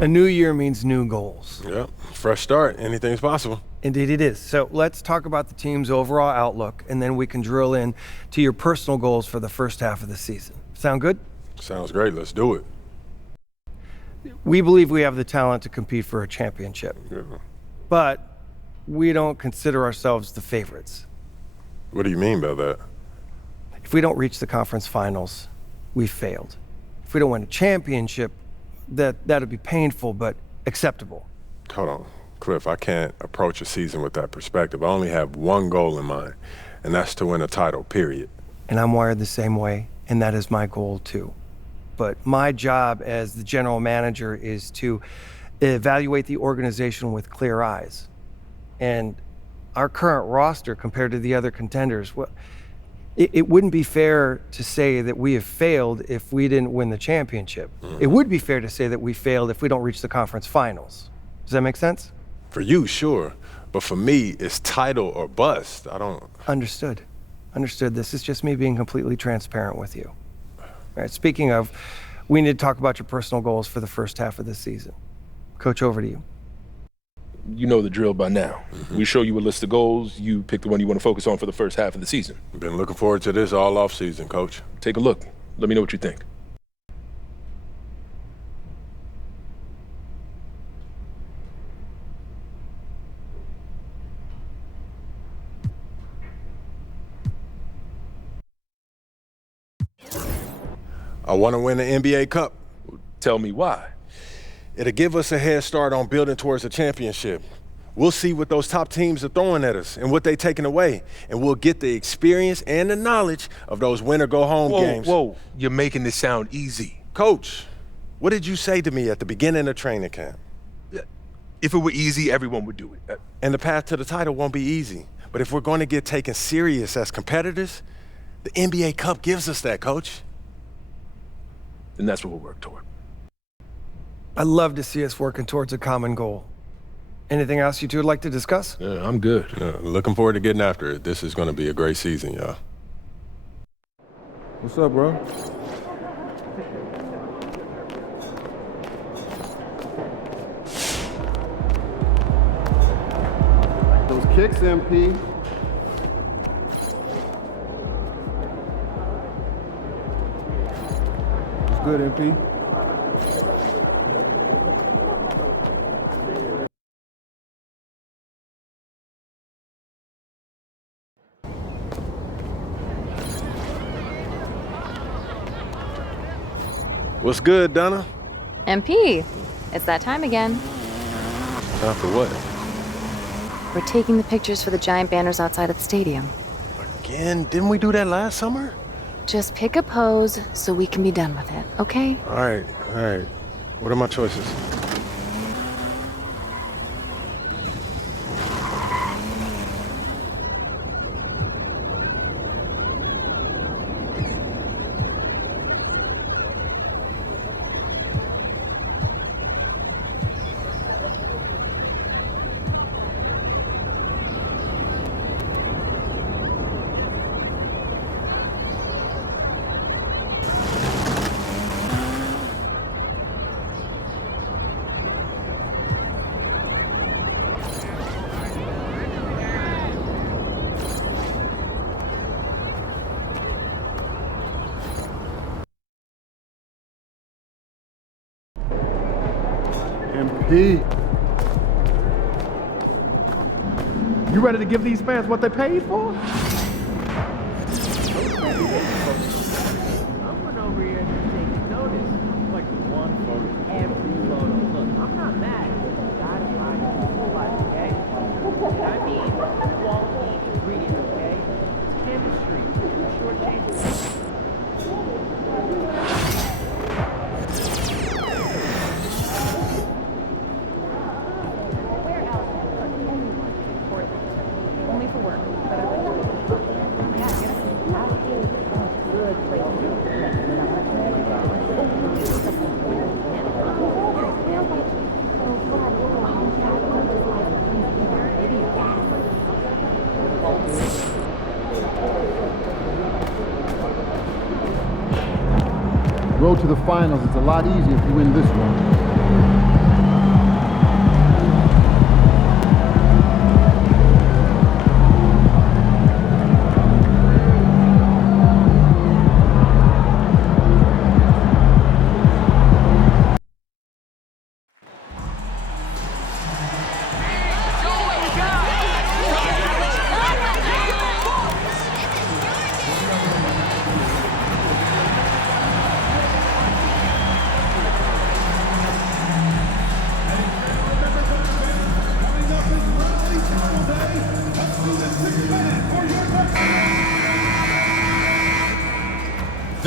A new year means new goals. Yep, fresh start. Anything's possible. Indeed it is. So let's talk about the team's overall outlook, and then we can drill in to your personal goals for the first half of the season. Sound good? Sounds great. Let's do it. We believe we have the talent to compete for a championship. Yeah. But we don't consider ourselves the favorites. What do you mean by that? If we don't reach the conference finals, we've failed. If we don't win a championship, that'd be painful, but acceptable. Hold on, Cliff, I can't approach a season with that perspective. I only have one goal in mind, and that's to win a title, period. And I'm wired the same way, and that is my goal too. But my job as the general manager is to evaluate the organization with clear eyes. And our current roster compared to the other contenders, well, it wouldn't be fair to say that we have failed if we didn't win the championship. It would be fair to say that we failed if we don't reach the conference finals. Does that make sense? For you, sure. But for me, it's title or bust. I don't... Understood. Understood. This is just me being completely transparent with you. All right, speaking of, we need to talk about your personal goals for the first half of the season. Coach, over to you. You know the drill by now. We show you a list of goals. You pick the one you want to focus on for the first half of the season. Been looking forward to this all off season, Coach. Take a look. Let me know what you think. I want to win the NBA Cup. Tell me why. It'll give us a head start on building towards a championship. We'll see what those top teams are throwing at us and what they're taking away. And we'll get the experience and the knowledge of those win-or-go-home games. Whoa, you're making this sound easy. Coach, what did you say to me at the beginning of training camp? If it were easy, everyone would do it. And the path to the title won't be easy. But if we're going to get taken serious as competitors, the NBA Cup gives us that, Coach. And that's what we'll work toward. I'd love to see us working towards a common goal. Anything else you two would like to discuss? Yeah, I'm good. Looking forward to getting after it. This is going to be a great season, y'all. What's up, bro? Those kicks, MP. It's good, MP. What's good, Donna? MP, it's that time again. Time for what? We're taking the pictures for the giant banners outside of the stadium. Again? Didn't we do that last summer? Just pick a pose so we can be done with it, okay? All right. What are my choices? MP. You ready to give these fans what they paid for? I'm going over here and taking notice. Like one photo. Every photo. Look, I'm not mad. God is trying to full life, okay? And I mean quality ingredients, okay? It's chemistry. Shortchanges. Road to the finals is a lot easier if you win this one.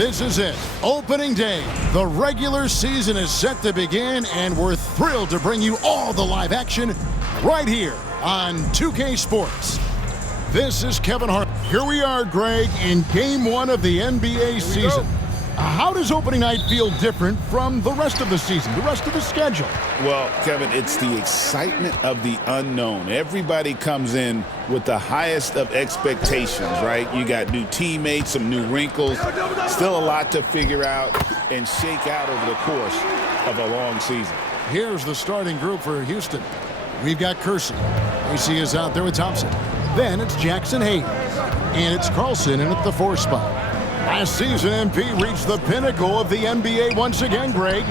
This is it. Opening day. The regular season is set to begin, and we're thrilled to bring you all the live action right here on 2K Sports. This is Kevin Hart. Here we are, Greg, in Game 1 of the NBA season. How does opening night feel different from the rest of the season, the rest of the schedule? Well, Kevin, it's the excitement of the unknown. Everybody comes in with the highest of expectations, right? You got new teammates, some new wrinkles, still a lot to figure out and shake out over the course of a long season. Here's the starting group for Houston. We've got Kersey. AC is out there with Thompson. Then it's Jackson Hayes. And it's Carlson in at the 4 spot. Last season, MP reached the pinnacle of the NBA once again, Greg,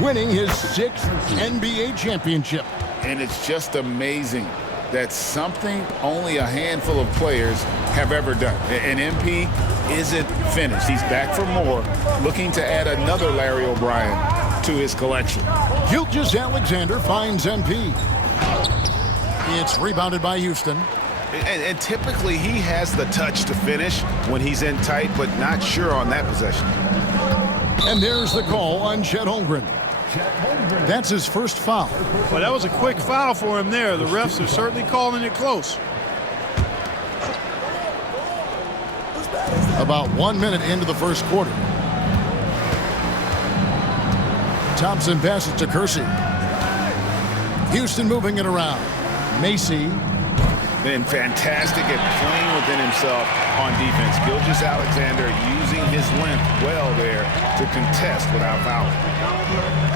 winning his 6th NBA championship. And it's just amazing that something only a handful of players have ever done. And MP isn't finished. He's back for more, looking to add another Larry O'Brien to his collection. Gilgeous-Alexander finds MP. It's rebounded by Houston. And typically he has the touch to finish when he's in tight, but not sure on that possession. And there's the call on Chet Holmgren. That's his first foul. Well, that was a quick foul for him there. The refs are certainly calling it close. About 1 minute into the first quarter. Thompson passes to Kersey. Houston moving it around. Macy. Been fantastic at playing within himself on defense. Gilgeous-Alexander using his length well there to contest without fouling.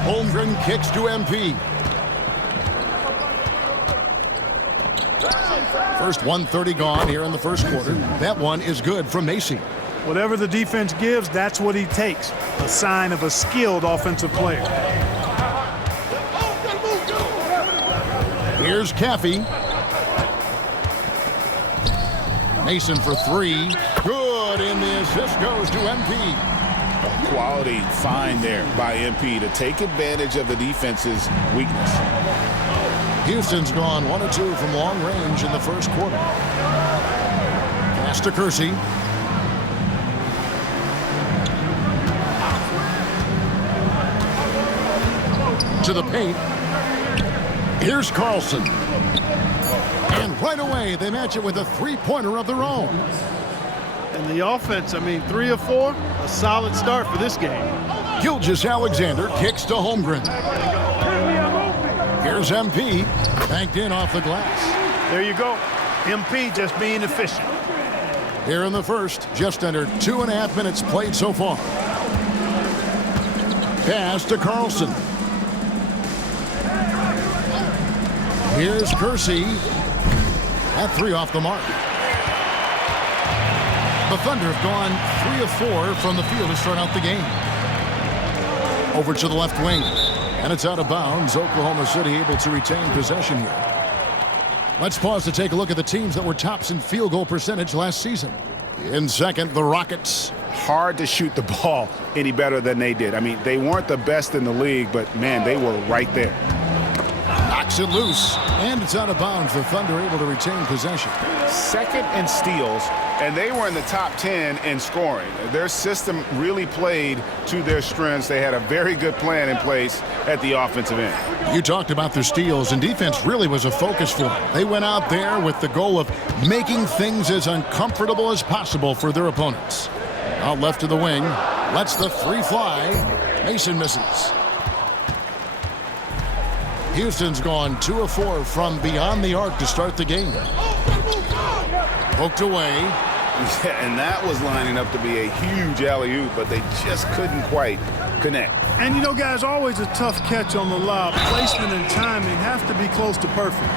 Holmgren kicks to MP. First 1:30 gone here in the first quarter. That one is good from Macy. Whatever the defense gives, that's what he takes. A sign of a skilled offensive player. Here's Caffey. Mason for 3. Good, and the assist goes to MP. A quality find there by MP to take advantage of the defense's weakness. Houston's gone 1 of 2 from long range in the first quarter. Pass to Kersey. To the paint. Here's Carlson. And right away, they match it with a 3-pointer of their own. And the offense, 3 of 4, a solid start for this game. Gilgeous-Alexander kicks to Holmgren. Here's MP, banked in off the glass. There you go. MP just being efficient. Here in the first, just under 2.5 minutes played so far. Pass to Carlson. Here's Kersey. That 3 off the mark. The Thunder have gone 3 of 4 from the field to start out the game. Over to the left wing. And it's out of bounds. Oklahoma City able to retain possession here. Let's pause to take a look at the teams that were tops in field goal percentage last season. In second, the Rockets. Hard to shoot the ball any better than they did. They weren't the best in the league, but, man, they were right there. Knocks it loose, and it's out of bounds. The Thunder able to retain possession. Second in steals, and they were in the top 10 in scoring. Their system really played to their strengths. They had a very good plan in place at the offensive end. You talked about their steals, and defense really was a focus for them. They went out there with the goal of making things as uncomfortable as possible for their opponents. Out left to the wing, lets the 3 fly. Mason misses. Houston's gone 2 of 4 from beyond the arc to start the game. Poked away. Yeah, and that was lining up to be a huge alley-oop, but they just couldn't quite connect. And guys, always a tough catch on the lob. Placement and timing have to be close to perfect.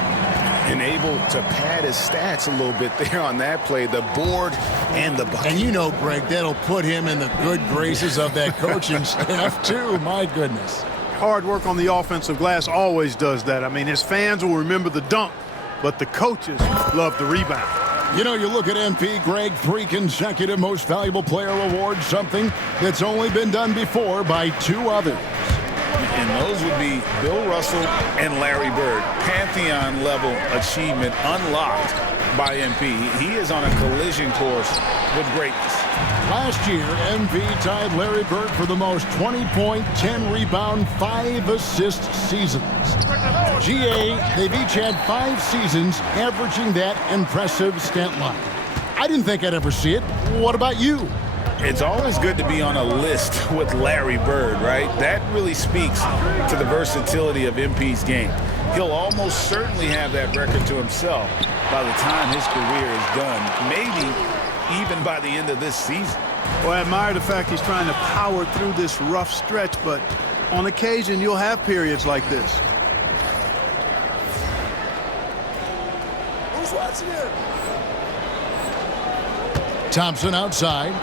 And able to pad his stats a little bit there on that play, the board and the bucket. And Greg, that'll put him in the good graces of that coaching staff too. My goodness. Hard work on the offensive glass always does that. His fans will remember the dunk, but the coaches love the rebound. You look at MP, Greg, 3 consecutive Most Valuable Player awards, something that's only been done before by 2 others. And those would be Bill Russell and Larry Bird. Pantheon-level achievement unlocked by MP. He is on a collision course with greatness. Last year, MP tied Larry Bird for the most 20-point, 10-rebound, 5-assist seasons. GA, they've each had 5 seasons averaging that impressive stat line. I didn't think I'd ever see it. What about you? It's always good to be on a list with Larry Bird, right? That really speaks to the versatility of MP's game. He'll almost certainly have that record to himself by the time his career is done, maybe even by the end of this season. Well, I admire the fact he's trying to power through this rough stretch, but on occasion you'll have periods like this. Who's watching here? Thompson outside.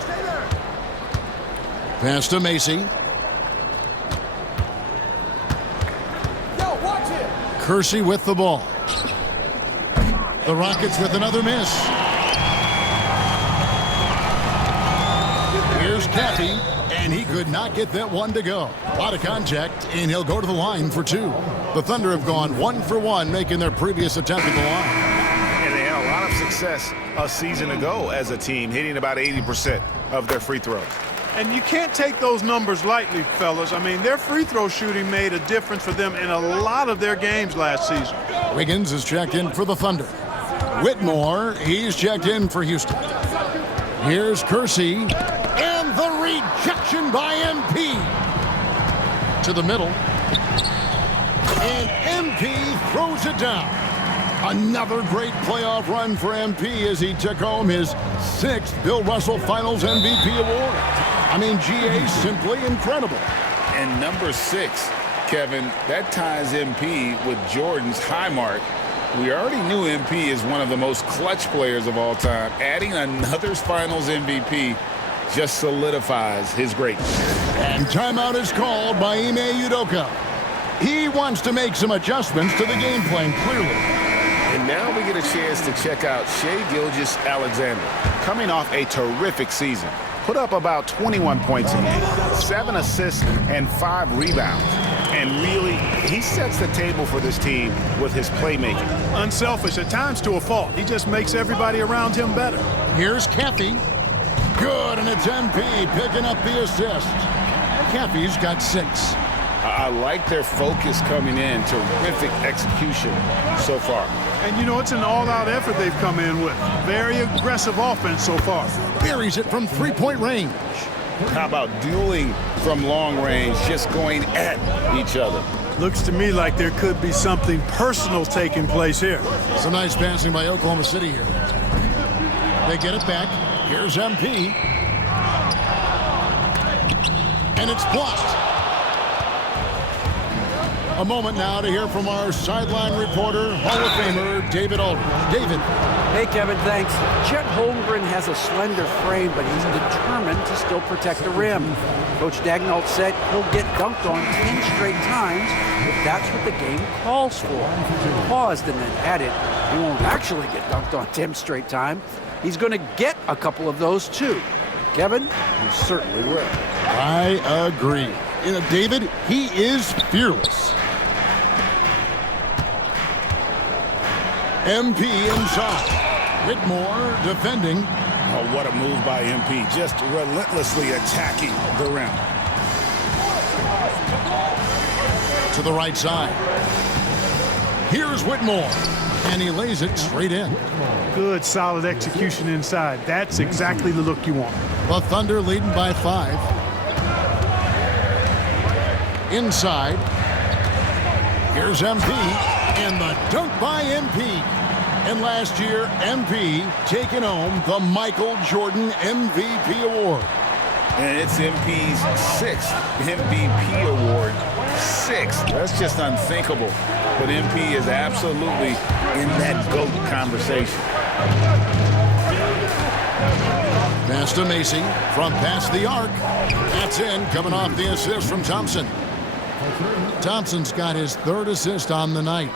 Stay there. Pass to Macy. Kersey with the ball. The Rockets with another miss. Here's Caffey, and he could not get that one to go. A lot of contact, and he'll go to the line for 2. The Thunder have gone 1 for 1, making their previous attempt at the line. And they had a lot of success a season ago as a team, hitting about 80% of their free throws. And you can't take those numbers lightly, fellas. I mean, their free throw shooting made a difference for them in a lot of their games last season. Wiggins is checked in for the Thunder. Whitmore, he's checked in for Houston. Here's Kersey, and the rejection by MP. To the middle. And MP throws it down. Another great playoff run for MP as he took home his 6th Bill Russell Finals MVP award. I mean, GA simply incredible. And number 6, Kevin, that ties MP with Jordan's high mark. We already knew MP is one of the most clutch players of all time. Adding another Finals MVP just solidifies his greatness. And timeout is called by Ime Udoka. He wants to make some adjustments to the game plan, clearly. And now we get a chance to check out Shai Gilgeous-Alexander, coming off a terrific season. Put up about 21 points a game, 7 assists, and 5 rebounds. And really, he sets the table for this team with his playmaking. Unselfish at times to a fault. He just makes everybody around him better. Here's Caffey. Good, and it's MP picking up the assist. Caffey's got 6. I like their focus coming in. Terrific execution so far. And, you know, it's an all-out effort they've come in with. Very aggressive offense so far. Buries it from 3-point range. How about dueling from long range, just going at each other? Looks to me like there could be something personal taking place here. Some nice passing by Oklahoma City here. They get it back. Here's MP. And it's blocked. A moment now to hear from our sideline reporter, Hall of Famer David Aldridge. David. Hey, Kevin, thanks. Chet Holmgren has a slender frame, but he's determined to still protect the rim. Coach Dagnall said he'll get dunked on 10 straight times if that's what the game calls for. He paused and then added, he won't actually get dunked on 10 straight times. He's going to get a couple of those, too. Kevin, he certainly will. I agree. You know, David, he is fearless. MP inside. Whitmore defending. Oh, what a move by MP. Just relentlessly attacking the rim. To the right side. Here's Whitmore. And he lays it straight in. Good, solid execution inside. That's exactly the look you want. The Thunder leading by 5. Inside. Here's MP. And the dunk by MP. And last year, MP taking home the Michael Jordan MVP award. And it's MP's 6th MVP award. 6th. That's just unthinkable. But MP is absolutely in that GOAT conversation. Pass to Macy from past the arc. That's in, coming off the assist from Thompson. Thompson's got his 3rd assist on the night.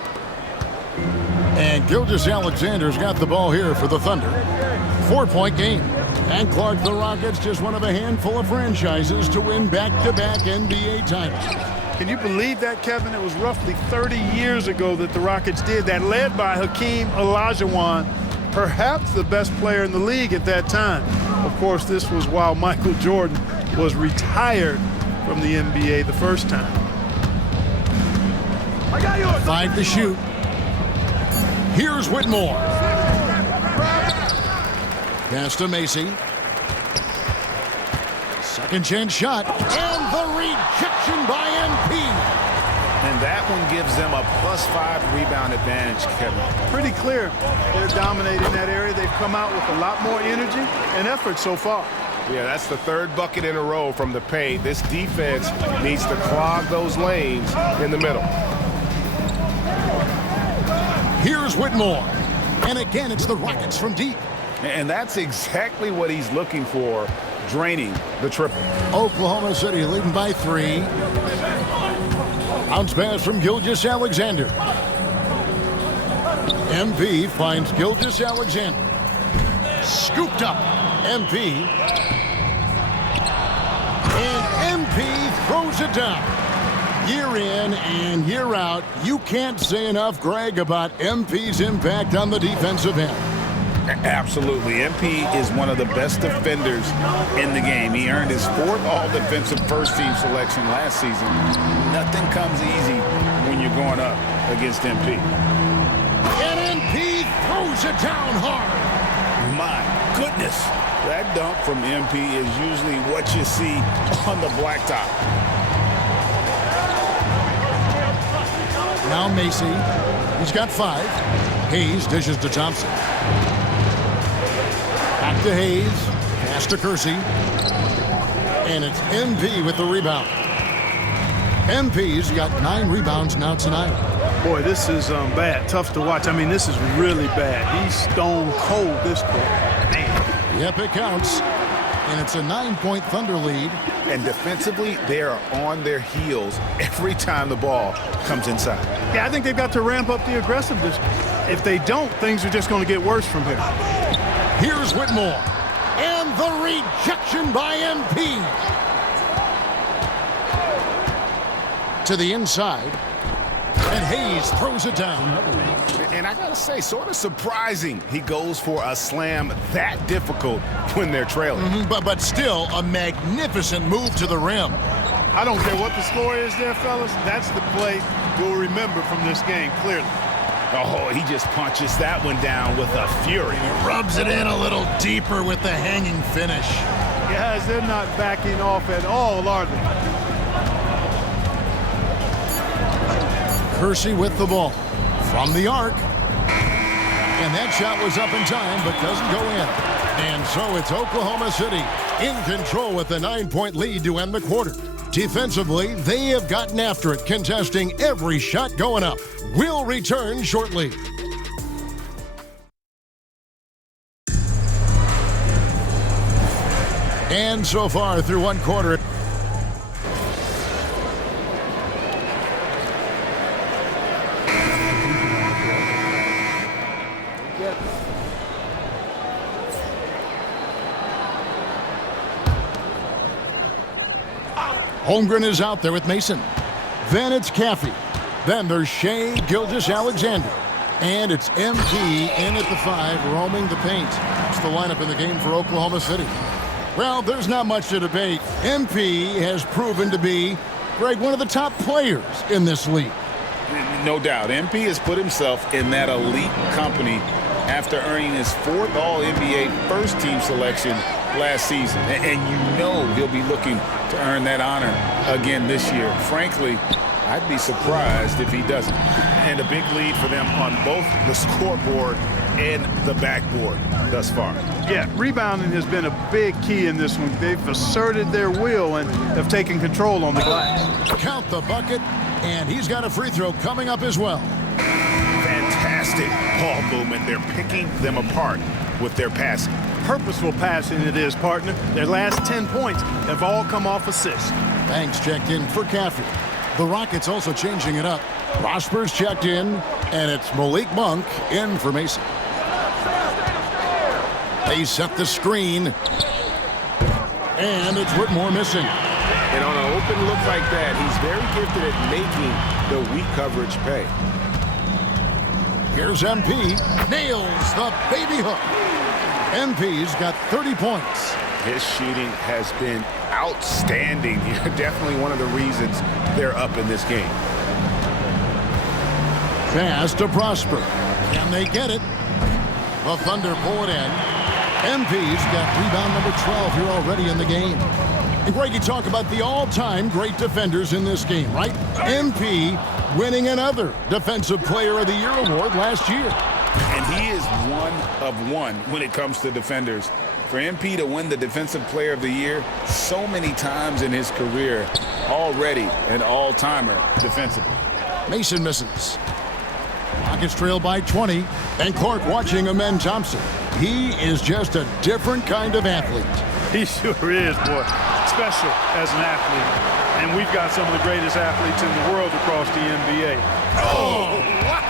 And Gilgeous-Alexander's got the ball here for the Thunder. 4-point game. And Clark, the Rockets, just one of a handful of franchises to win back-to-back NBA titles. Can you believe that, Kevin? It was roughly 30 years ago that the Rockets did that, led by Hakeem Olajuwon. perhaps the best player in the league at that time. Of course, this was while Michael Jordan was retired from the NBA the first time. 5 to shoot. Here's Whitmore. Pass to Macy. Second chance shot. And the rejection by MP. And that one gives them a +5 rebound advantage, Kevin. Pretty clear. They're dominating that area. They've come out with a lot more energy and effort so far. Yeah, that's the third bucket in a row from the paint. This defense needs to clog those lanes in the middle. Here's Whitmore. And again, it's the Rockets from deep. And that's exactly what he's looking for, draining the triple. Oklahoma City leading by 3. Bounce pass from Gilgeous-Alexander. MP finds Gilgeous-Alexander. Scooped up. MP. And MP throws it down. Year in and year out, you can't say enough, Greg, about MP's impact on the defensive end. Absolutely. MP is one of the best defenders in the game. He earned his 4th all-defensive first-team selection last season. Nothing comes easy when you're going up against MP. And MP throws it down hard. My goodness. That dunk from MP is usually what you see on the blacktop. Now Macy. He's got 5. Hayes dishes to Thompson. Back to Hayes. Pass to Kersey. And it's MP with the rebound. MP's got 9 rebounds now tonight. Boy, this is bad. Tough to watch. I mean, this is really bad. He's stone cold this quarter. Man. Yep, it counts. And it's a 9-point Thunder lead. And defensively, they are on their heels every time the ball comes inside. Yeah, I think they've got to ramp up the aggressiveness. If they don't, things are just going to get worse from here. Here's Whitmore. And the rejection by MP. To the inside. And Hayes throws it down. And I gotta say, sort of surprising he goes for a slam that difficult when they're trailing. But still a magnificent move to the rim. I don't care what the score is there, fellas. That's the play we'll remember from this game, clearly. Oh, he just punches that one down with a fury. He rubs it in a little deeper with the hanging finish. Guys, they're not backing off at all, are they? Kersey with the ball. From the arc. And that shot was up in time, but doesn't go in. And so it's Oklahoma City in control with a 9-point lead to end the quarter. Defensively, they have gotten after it, contesting every shot going up. We'll return shortly. And so far through one quarter. Holmgren is out there with Mason. Then it's Caffey. Then there's Shea Gilgeous-Alexander. And it's MP in at the 5, roaming the paint. That's the lineup in the game for Oklahoma City. Well, there's not much to debate. MP has proven to be, Greg, one of the top players in this league. No doubt. MP has put himself in that elite company after earning his 4th All-NBA first-team selection last season. And you know he'll be looking to earn that honor again this year. Frankly, I'd be surprised if he doesn't. And a big lead for them on both the scoreboard and the backboard thus far. Yeah, rebounding has been a big key in this one. They've asserted their will and have taken control on the glass. Count the bucket, and he's got a free throw coming up as well. Fantastic ball movement. They're picking them apart with their passing. Purposeful passing it is, partner. Their last 10 points have all come off assists. Banks checked in for Caffey. The Rockets also changing it up. Prosper's checked in, and it's Malik Monk in for Mason. They set the screen, and it's Whitmore missing. And on an open look like that, he's very gifted at making the weak coverage pay. Here's MP. Nails the baby hook. MP's got 30 points. His shooting has been outstanding. Definitely one of the reasons they're up in this game. Pass to Prosper. Can they get it? The Thunder pull it in. MP's got rebound number 12 here already in the game. And Greg, you talk about the all-time great defenders in this game, right? MP winning another Defensive Player of the Year award last year. And he is one of one when it comes to defenders. For MP to win the Defensive Player of the Year so many times in his career, already an all-timer defensively. Mason misses. Rockets trail by 20. And Clark watching Amen Thompson. He is just a different kind of athlete. He sure is, boy. Special as an athlete. And we've got some of the greatest athletes in the world across the NBA. Oh, wow.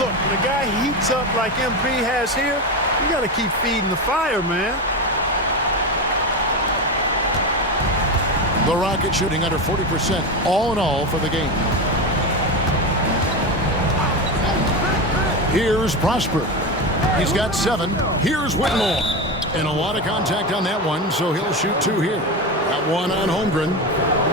Look, when a guy heats up like MP has here, you got to keep feeding the fire, man. The Rockets shooting under 40% all in all for the game. Here's Prosper. He's got 7. Here's Whitmore. And a lot of contact on that one, so he'll shoot 2 here. That one on Holmgren.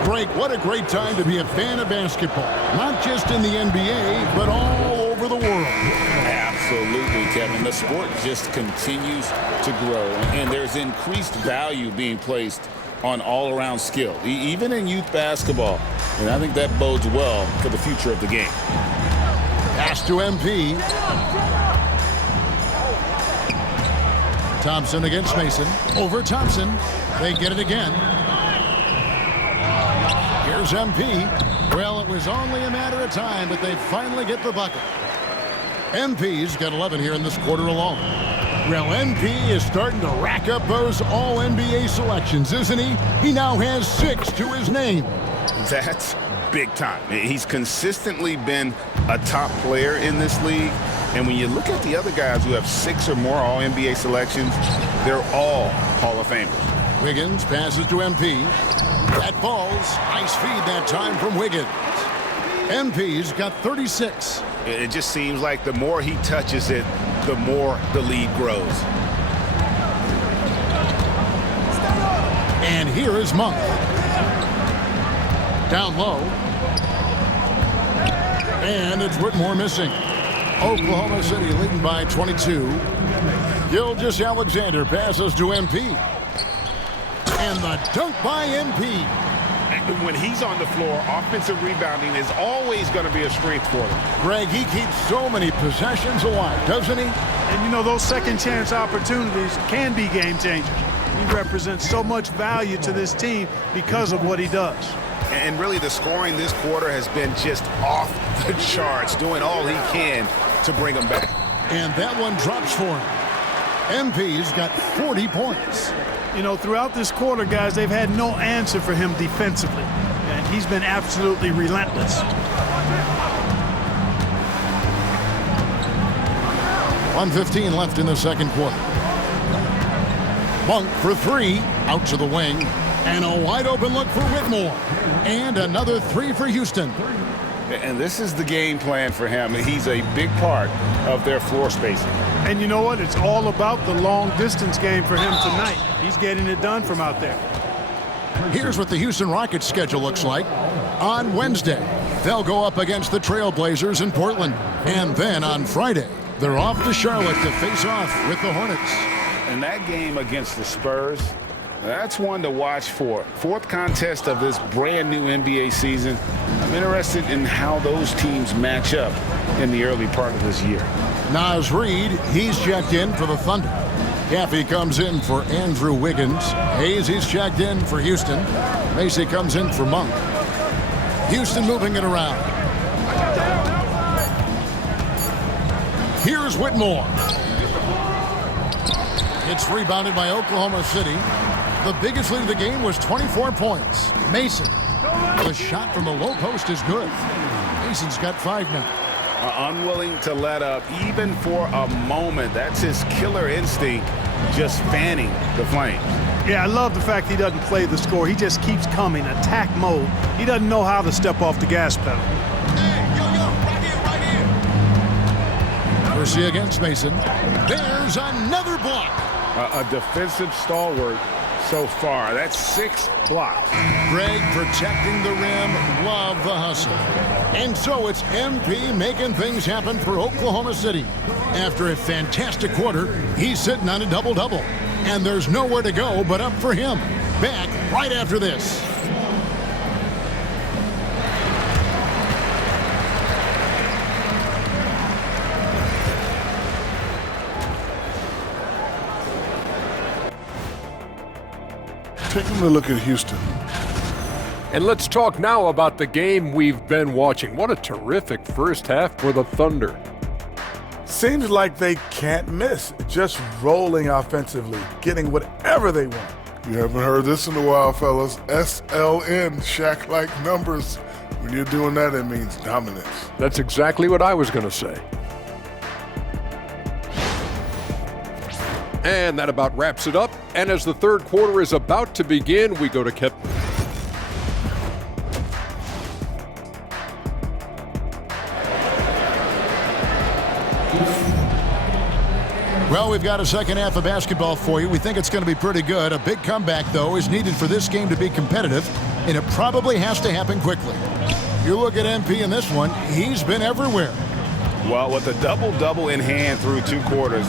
Greg, what a great time to be a fan of basketball. Not just in the NBA, but all over the world. Absolutely, Kevin. The sport just continues to grow, and there's increased value being placed on all-around skill, even in youth basketball. And I think that bodes well for the future of the game. Pass to MP. Thompson against Mason. Over Thompson. They get it again. Here's MP. Well, it was only a matter of time, but they finally get the bucket. MP's got 11 here in this quarter alone. Well, MP is starting to rack up those all-NBA selections, isn't he? He now has 6 to his name. That's big time. He's consistently been a top player in this league. And when you look at the other guys who have 6 or more all-NBA selections, they're all Hall of Famers. Wiggins passes to MP. That falls. Nice feed that time from Wiggins. MP's got 36. It just seems like the more he touches it, the more the lead grows. And here is Monk. Down low. And it's Whitmore missing. Oklahoma City leading by 22. Gilgeous-Alexander passes to MP. And the dunk by MP. When he's on the floor, offensive rebounding is always going to be a strength for him. Greg, he keeps so many possessions alive, doesn't he? And you know, those second chance opportunities can be game changers. He represents so much value to this team because of what he does. And really, the scoring this quarter has been just off the charts, doing all he can to bring them back. And that one drops for him. MP's got 40 points. You know, throughout this quarter, guys, they've had no answer for him defensively. And he's been absolutely relentless. 1:15 left in the second quarter. Monk for 3, out to the wing. And a wide open look for Whitmore. And another 3 for Houston. And this is the game plan for him. He's a big part of their floor spacing. And you know what? It's all about the long distance game for him tonight. He's getting it done from out there. Here's what the Houston Rockets schedule looks like. On Wednesday, they'll go up against the Trailblazers in Portland. And then on Friday, they're off to Charlotte to face off with the Hornets. And that game against the Spurs, that's one to watch for. 4th contest of this brand new NBA season. I'm interested in how those teams match up in the early part of this year. Naz Reid, he's checked in for the Thunder. Caffey comes in for Andrew Wiggins. Hayes, he's checked in for Houston. Macy comes in for Monk. Houston moving it around. Here's Whitmore. It's rebounded by Oklahoma City. The biggest lead of the game was 24 points. Mason. The shot from the low post is good. Mason's got 5 now. Unwilling to let up even for a moment. That's his killer instinct, just fanning the flames. Yeah, I love the fact he doesn't play the score. He just keeps coming, attack mode. He doesn't know how to step off the gas pedal. Hey, yo, right here. Kersey against Mason. There's another block. A defensive stalwart so far. That's 6 blocks. Greg protecting the rim. Love the hustle. And so it's MP making things happen for Oklahoma City. After a fantastic quarter, he's sitting on a double-double. And there's nowhere to go but up for him. Back right after this. Taking a look at Houston. And let's talk now about the game we've been watching. What a terrific first half for the Thunder. Seems like they can't miss. Just rolling offensively, getting whatever they want. You haven't heard this in a while, fellas. SLN, Shaq-like numbers. When you're doing that, it means dominance. That's exactly what I was going to say. And that about wraps it up. And as the third quarter is about to begin, we go to Kevin. Well, we've got a second half of basketball for you. We think it's going to be pretty good. A big comeback, though, is needed for this game to be competitive, and it probably has to happen quickly. You look at MP in this one, he's been everywhere. Well, with a double-double in hand through 2 quarters,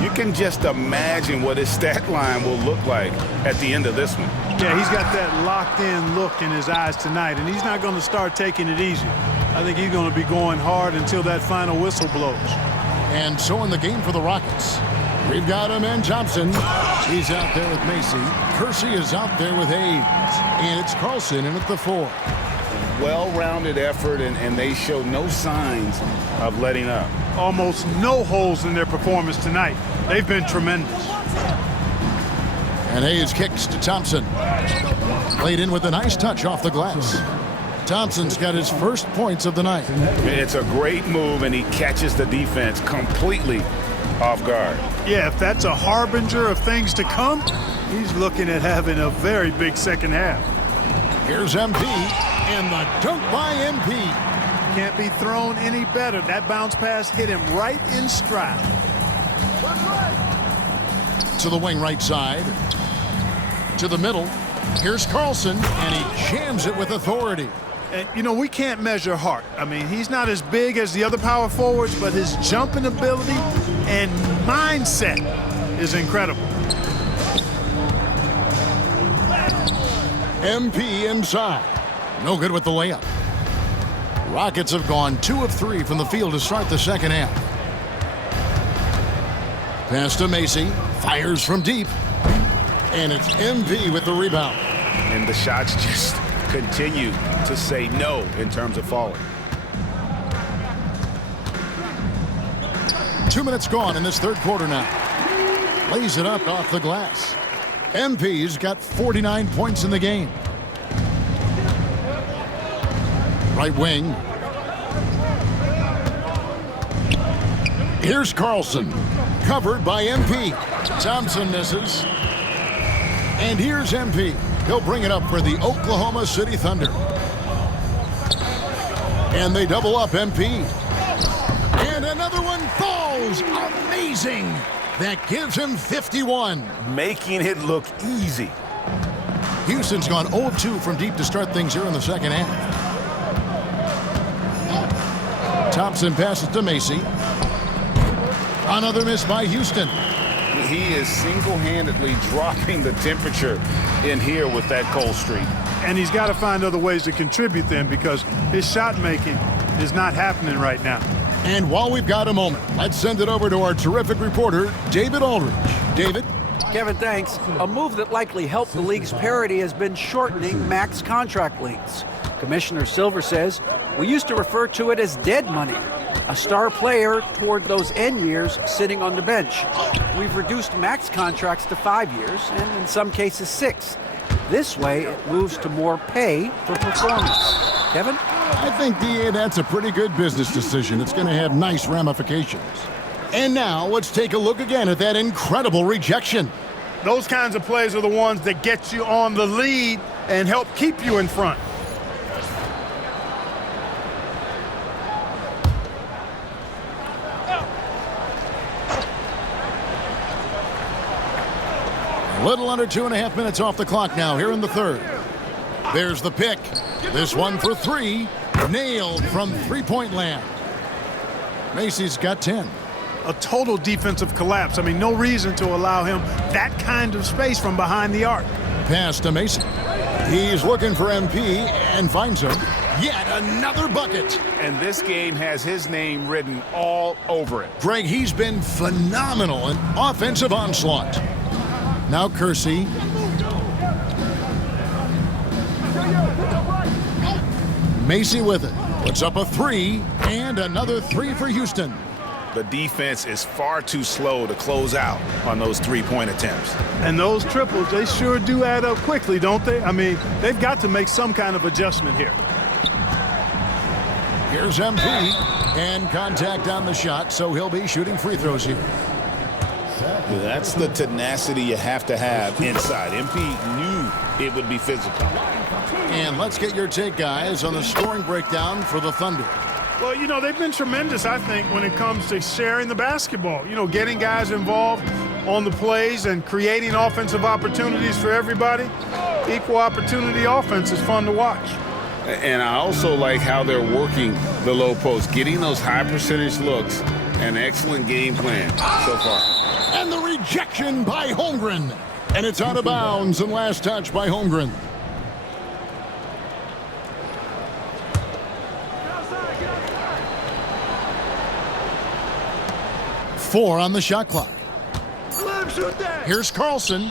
you can just imagine what his stat line will look like at the end of this one. Yeah, he's got that locked-in look in his eyes tonight, and he's not going to start taking it easy. I think he's going to be going hard until that final whistle blows. And so in the game for the Rockets, we've got him and Thompson. He's out there with Macy. Kersey is out there with Hayes. And it's Carlson in at the 4. Well-rounded effort, and they show no signs of letting up. Almost no holes in their performance tonight. They've been tremendous. And Hayes kicks to Thompson. Played in with a nice touch off the glass. Thompson's got his first points of the night. It's a great move, and he catches the defense completely off guard. Yeah, if that's a harbinger of things to come, he's looking at having a very big second half. Here's MP, and the dunk by MP. Can't be thrown any better. That bounce pass hit him right in stride. To the wing right side. To the middle. Here's Carlson, and he jams it with authority. And, you know, we can't measure heart. I mean, he's not as big as the other power forwards, but his jumping ability and mindset is incredible. MP inside. No good with the layup. Rockets have gone 2 of 3 from the field to start the second half. Pass to Macy. Fires from deep. And it's MP with the rebound. And the shots just continue to say no in terms of falling. 2 minutes gone in this third quarter now. Lays it up off the glass. MP's got 49 points in the game. Right wing. Here's Carlson. Covered by MP. Thompson misses. And here's MP. He'll bring it up for the Oklahoma City Thunder. And they double up MP. And another one falls. Amazing. That gives him 51. Making it look easy. Houston's gone 0 of 2 from deep to start things here in the second half. Thompson passes to Macy. Another miss by Houston. He is single-handedly dropping the temperature in here with that cold streak. And he's got to find other ways to contribute then, because his shot making is not happening right now. And while we've got a moment, let's send it over to our terrific reporter, David Aldridge. David? Kevin, thanks. A move that likely helped the league's parity has been shortening max contract lengths. Commissioner Silver says, we used to refer to it as dead money, a star player toward those end years sitting on the bench. We've reduced max contracts to 5 years, and in some cases 6. This way, it moves to more pay for performance. Kevin? I think, DA, that's a pretty good business decision. It's going to have nice ramifications. And now, let's take a look again at that incredible rejection. Those kinds of plays are the ones that get you on the lead and help keep you in front. Little under 2.5 minutes off the clock now here in the third. There's the pick. This one for three. Nailed from three-point land. Macy's got 10. A total defensive collapse. I mean, no reason to allow him that kind of space from behind the arc. Pass to Mason. He's looking for MP and finds him. Yet another bucket. And this game has his name written all over it. Greg, he's been phenomenal in offensive onslaught. Now Kersey. Macy with it. Puts up a three, and another three for Houston. The defense is far too slow to close out on those three-point attempts. And those triples, they sure do add up quickly, don't they? I mean, they've got to make some kind of adjustment here. Here's MP, and contact on the shot, so he'll be shooting free throws here. That's the tenacity you have to have inside. MP knew it would be physical. And let's get your take, guys, on the scoring breakdown for the Thunder. Well, you know, they've been tremendous, I think, when it comes to sharing the basketball. You know, getting guys involved on the plays and creating offensive opportunities for everybody. Equal opportunity offense is fun to watch. And I also like how they're working the low post, getting those high percentage looks. An excellent game plan so far. And the rejection by Holmgren. And it's out of bounds, and last touch by Holmgren. Four on the shot clock. Here's Carlson.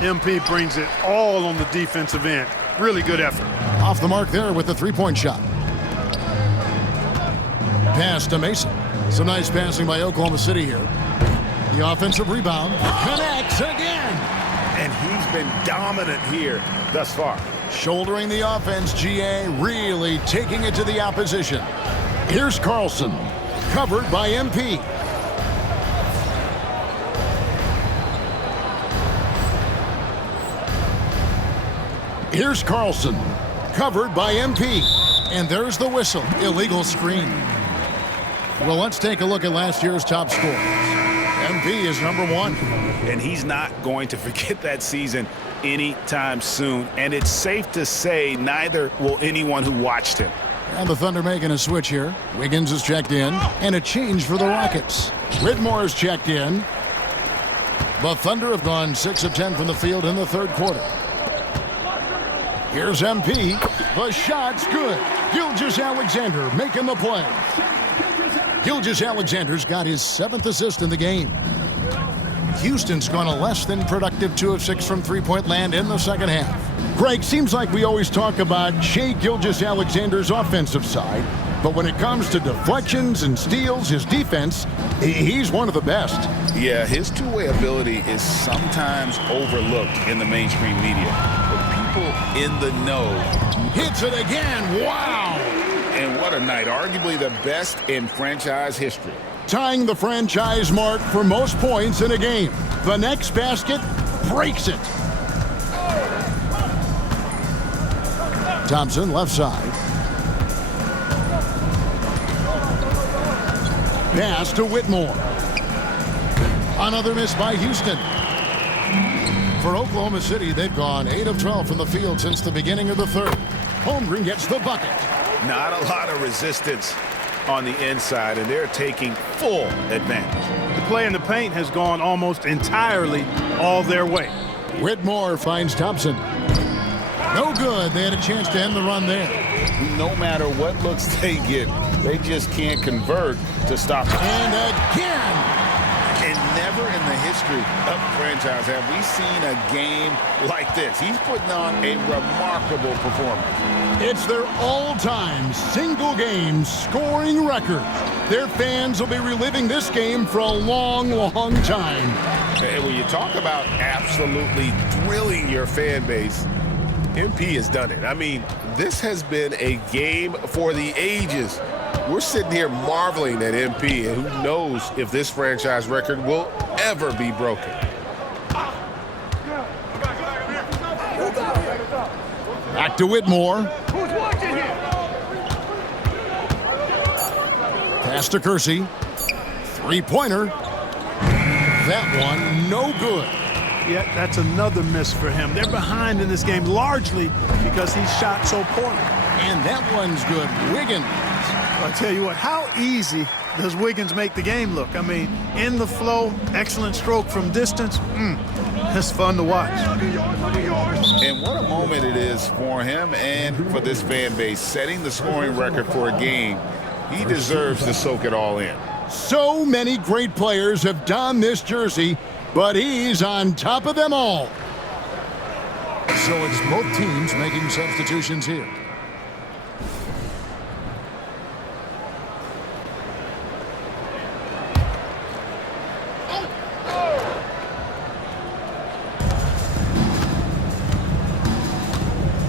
MP brings it all on the defensive end. Really good effort. Off the mark there with the three-point shot. Pass to Mason. Some nice passing by Oklahoma City here. The offensive rebound connects again. And he's been dominant here thus far. Shouldering the offense, GA, really taking it to the opposition. Here's Carlson, covered by MP. Here's Carlson, covered by MP. And there's the whistle, illegal screen. Well, let's take a look at last year's top scorers. MP is number one. And he's not going to forget that season anytime soon. And it's safe to say neither will anyone who watched him. And the Thunder making a switch here. Wiggins is checked in, and a change for the Rockets. Whitmore is checked in. The Thunder have gone 6 of 10 from the field in the third quarter. Here's MP. The shot's good. Gilgeous-Alexander making the play. Gilgeous-Alexander's got his 7th assist in the game. Houston's gone a less than productive 2 of 6 from three-point land in the second half. Greg, seems like we always talk about Shai Gilgeous-Alexander's offensive side, but when it comes to deflections and steals, his defense, he's one of the best. Yeah, his two-way ability is sometimes overlooked in the mainstream media. But people in the know. Hits it again. Wow. And what a night. Arguably the best in franchise history. Tying the franchise mark for most points in a game. The next basket breaks it. Thompson, left side. Pass to Whitmore. Another miss by Houston. For Oklahoma City, they've gone 8 of 12 from the field since the beginning of the third. Holmgren gets the bucket. Not a lot of resistance on the inside, and they're taking full advantage. The play in the paint has gone almost entirely all their way. Whitmore finds Thompson. No good. They had a chance to end the run there. No matter what looks they get, they just can't convert to stop it. And again. And never in the history of the franchise have we seen a game like this. He's putting on a remarkable performance. It's their all-time single-game scoring record. Their fans will be reliving this game for a long, long time. And when you talk about absolutely thrilling your fan base, MP has done it. I mean, this has been a game for the ages. We're sitting here marveling at MP, and who knows if this franchise record will ever be broken. Back to Whitmore. Pass to Kersey. Three-pointer. That one no good. Yeah, that's another miss for him. They're behind in this game largely because he shot so poorly. And that one's good. Wiggins. I'll tell you what, how easy does Wiggins make the game look? I mean, in the flow, excellent stroke from distance. It's fun to watch. And what a moment it is for him and for this fan base, setting the scoring record for a game. He deserves to soak it all in. So many great players have donned this jersey, but he's on top of them all. So it's both teams making substitutions here.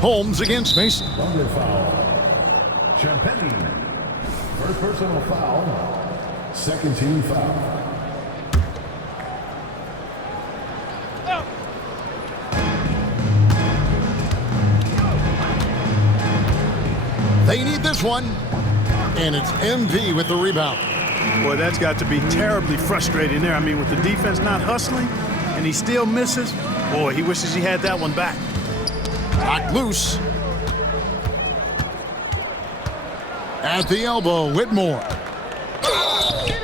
Holmes against Mason. Double foul. Champagne. First personal foul. Second team foul. They need this one. And it's MV with the rebound. Boy, that's got to be terribly frustrating there. I mean, with the defense not hustling and he still misses, boy, he wishes he had that one back. Knocked loose. At the elbow, Whitmore.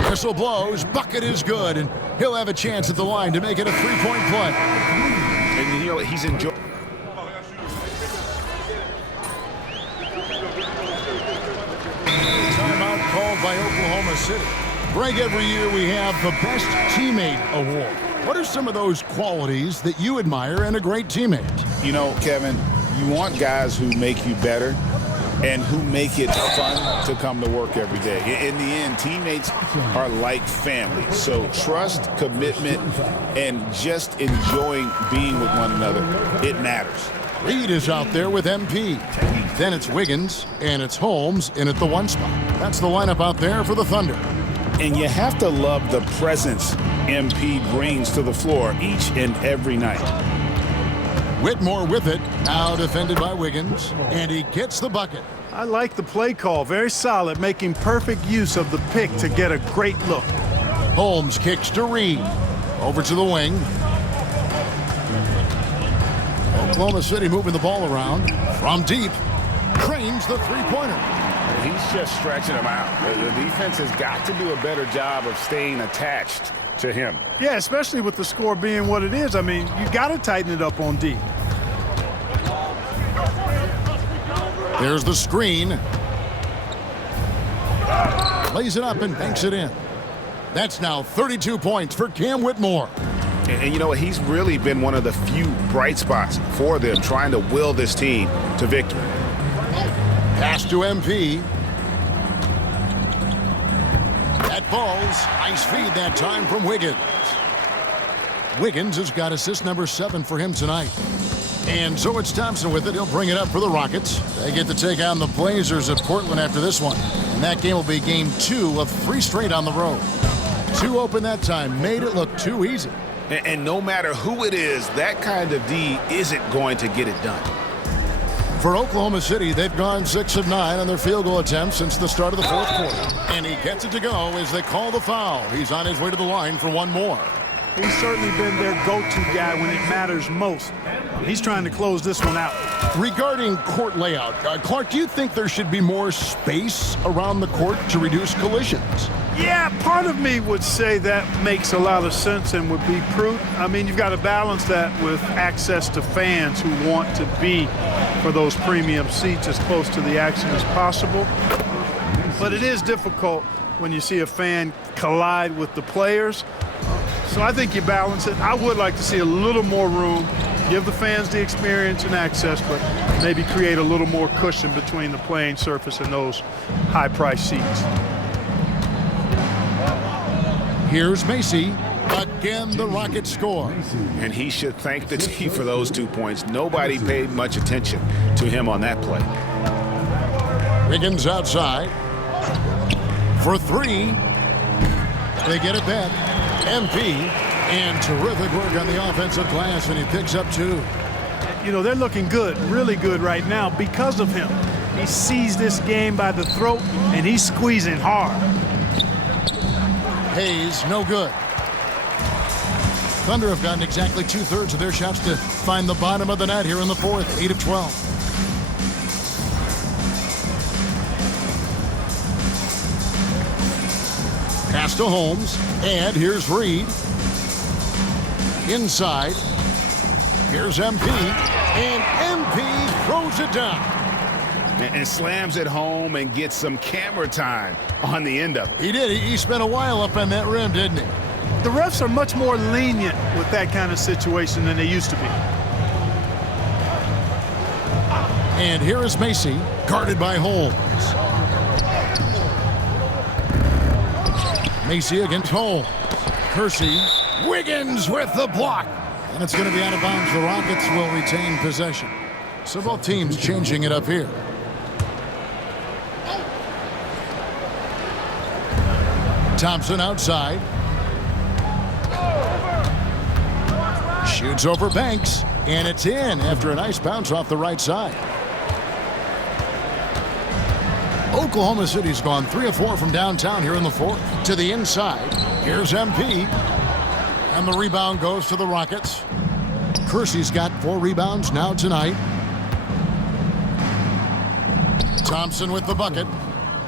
Whistle blows, bucket is good, and he'll have a chance at the line to make it a three-point play. And you know, he's enjoying. Timeout called by Oklahoma City. Greg, every year we have the Best Teammate Award. What are some of those qualities that you admire in a great teammate? You know, Kevin, you want guys who make you better and who make it fun to come to work every day. In the end, teammates are like family. So trust, commitment, and just enjoying being with one another, it matters. Reed is out there with MP. Then it's Wiggins, and it's Holmes in at the one spot. That's the lineup out there for the Thunder. And you have to love the presence MP brings to the floor each and every night. Whitmore with it, now defended by Wiggins, and he gets the bucket. I like the play call, very solid, making perfect use of the pick to get a great look. Holmes kicks to Reed, over to the wing. Oklahoma City moving the ball around from deep, cranes the three-pointer. He's just stretching him out. The defense has got to do a better job of staying attached to him. Yeah, especially with the score being what it is. I mean, you got to tighten it up on D. There's the screen. Lays it up and banks it in. That's now 32 points for Cam Whitmore. And you know, he's really been one of the few bright spots for them, trying to will this team to victory. Pass to MP. That falls. Nice feed that time from Wiggins. Wiggins has got assist number 7 for him tonight. And so it's Thompson with it. He'll bring it up for the Rockets. They get to take on the Blazers at Portland after this one. And that game will be game 2 of 3 straight on the road. 2 open that time. Made it look too easy. And no matter who it is, that kind of D isn't going to get it done. For Oklahoma City, they've gone 6 of 9 on their field goal attempts since the start of the fourth quarter. And he gets it to go as they call the foul. He's on his way to the line for one more. He's certainly been their go-to guy when it matters most. He's trying to close this one out. Regarding court layout, Clark, do you think there should be more space around the court to reduce collisions? Yeah, part of me would say that makes a lot of sense and would be prudent. I mean, you've got to balance that with access to fans who want to be for those premium seats as close to the action as possible. But it is difficult when you see a fan collide with the players. So I think you balance it. I would like to see a little more room, give the fans the experience and access, but maybe create a little more cushion between the playing surface and those high-priced seats. Here's Macy. Again, the Rockets score. And he should thank the team for those 2 points. Nobody paid much attention to him on that play. Wiggins outside. For 3. They get it back. MP, and terrific work on the offensive glass, and he picks up 2. You know, they're looking good, really good right now because of him. He sees this game by the throat, and he's squeezing hard. Hayes, no good. Thunder have gotten exactly 2/3 of their shots to find the bottom of the net here in the fourth, 8 of 12. Pass to Holmes, and here's Reed. Inside, here's MP, and MP throws it down. And slams it home and gets some camera time on the end of it. He did. He spent a while up on that rim, didn't he? The refs are much more lenient with that kind of situation than they used to be. And here is Macy, guarded by Holmes. Macy against Holmes. Kersey, Wiggins with the block. And it's going to be out of bounds. The Rockets will retain possession. So both teams changing it up here. Thompson outside. Shoots over Banks, and it's in after a nice bounce off the right side. Oklahoma City's gone 3 of 4 from downtown here in the fourth. To the inside, here's MP, and the rebound goes to the Rockets. Kersey's got 4 rebounds now tonight. Thompson with the bucket.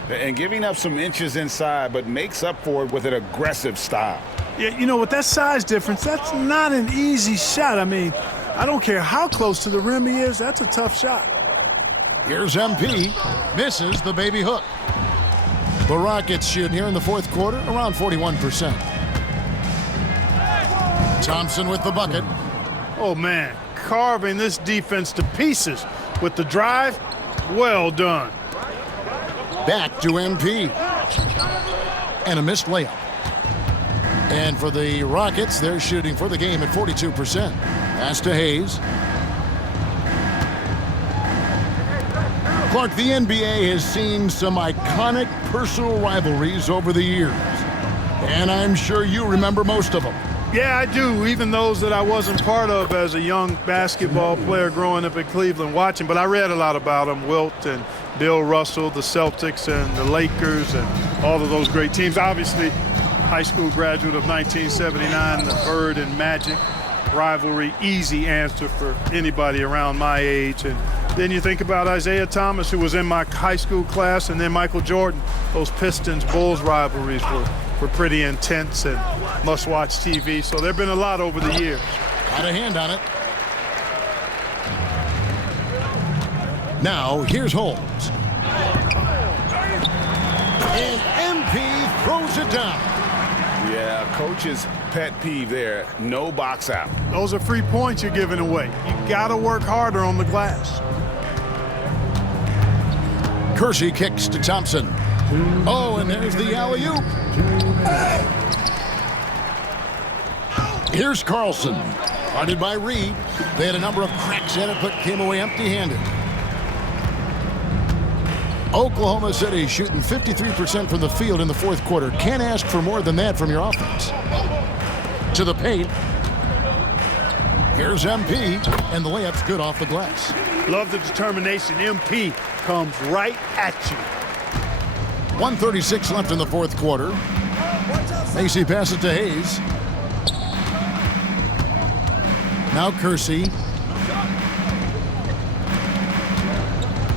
And giving up some inches inside, but makes up for it with an aggressive style. Yeah, you know, with that size difference, that's not an easy shot. I mean, I don't care how close to the rim he is, that's a tough shot. Here's MP, misses the baby hook. The Rockets shoot here in the fourth quarter around 41%. Thompson with the bucket. Oh, man, carving this defense to pieces with the drive. Well done. Back to MP. And a missed layup. And for the Rockets, they're shooting for the game at 42%. Pass to Hayes. Clark, the NBA has seen some iconic personal rivalries over the years. And I'm sure you remember most of them. Yeah, I do, even those that I wasn't part of as a young basketball player growing up in Cleveland watching. But I read a lot about them, Wilt and Bill Russell, the Celtics and the Lakers and all of those great teams. Obviously, high school graduate of 1979, the Bird and Magic rivalry, easy answer for anybody around my age. And then you think about Isaiah Thomas, who was in my high school class, and then Michael Jordan. Those Pistons-Bulls rivalries were pretty intense and must-watch TV. So there have been a lot over the years. Got a hand on it. Now, here's Holmes. And MP throws it down. Yeah, coach's pet peeve there. No box out. Those are free points you're giving away. You got to work harder on the glass. Kersey kicks to Thompson. Oh, and there's the alley-oop. Here's Carlson. Guarded by Reed. They had a number of cracks at it, but came away empty-handed. Oklahoma City shooting 53% from the field in the fourth quarter. Can't ask for more than that from your offense. To the paint. Here's MP, and the layup's good off the glass. Love the determination. MP comes right at you. 1:36 left in the fourth quarter. Macy passes to Hayes. Now Kersey.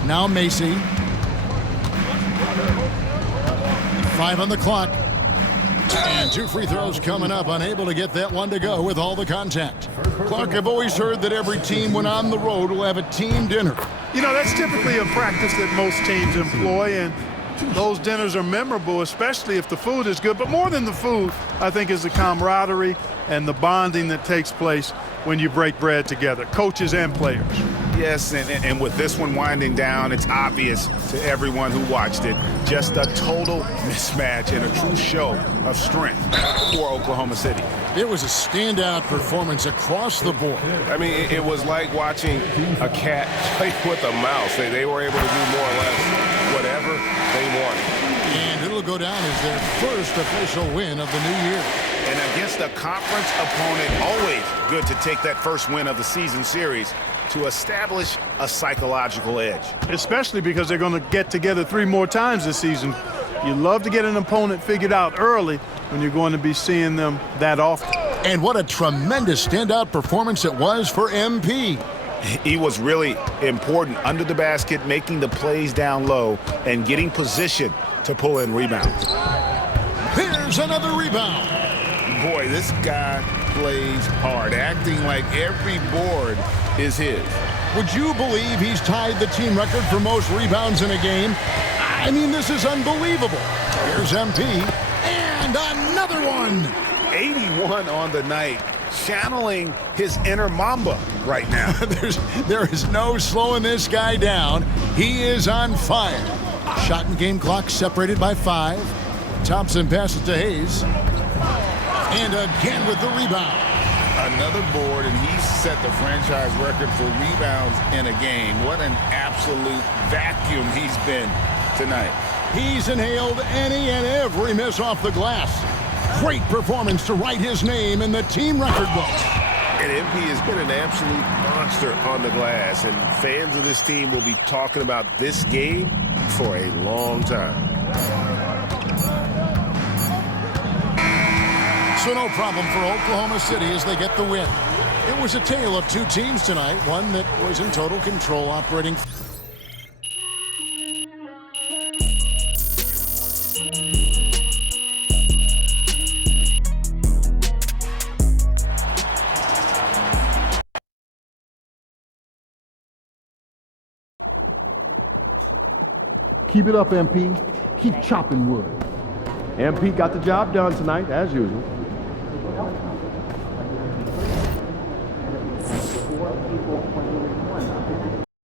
Now Macy. 5 on the clock. And 2 free throws coming up. Unable to get that one to go with all the contact. Clark, I've always heard that every team when on the road will have a team dinner. You know, that's typically a practice that most teams employ, and those dinners are memorable, especially if the food is good. But more than the food, I think, is the camaraderie and the bonding that takes place when you break bread together, coaches and players. Yes, and with this one winding down, it's obvious to everyone who watched it, just a total mismatch and a true show of strength for Oklahoma City. It was a standout performance across the board. I mean, it was like watching a cat play with a mouse. They were able to do more or less whatever they wanted. And it'll go down as their first official win of the new year. And against a conference opponent, always good to take that first win of the season series to establish a psychological edge. Especially because they're going to get together 3 more times this season. You love to get an opponent figured out early when you're going to be seeing them that often. And what a tremendous standout performance it was for MP. He was really important under the basket, making the plays down low and getting position to pull in rebounds. Here's another rebound. Boy, this guy plays hard, acting like every board is his. Would you believe he's tied the team record for most rebounds in a game? I mean, this is unbelievable. Here's MP, and another one. 81 on the night, channeling his inner Mamba right now. There is no slowing this guy down. He is on fire. Shot and game clock separated by 5. Thompson passes to Hayes. And again with the rebound. Another board, and he's set the franchise record for rebounds in a game. What an absolute vacuum he's been tonight. He's inhaled any and every miss off the glass. Great performance to write his name in the team record books. And MP has been an absolute monster on the glass, and fans of this team will be talking about this game for a long time. So no problem for Oklahoma City as they get the win. It was a tale of two teams tonight, one that was in total control, operating. Keep it up, MP. Keep chopping wood. MP got the job done tonight, as usual.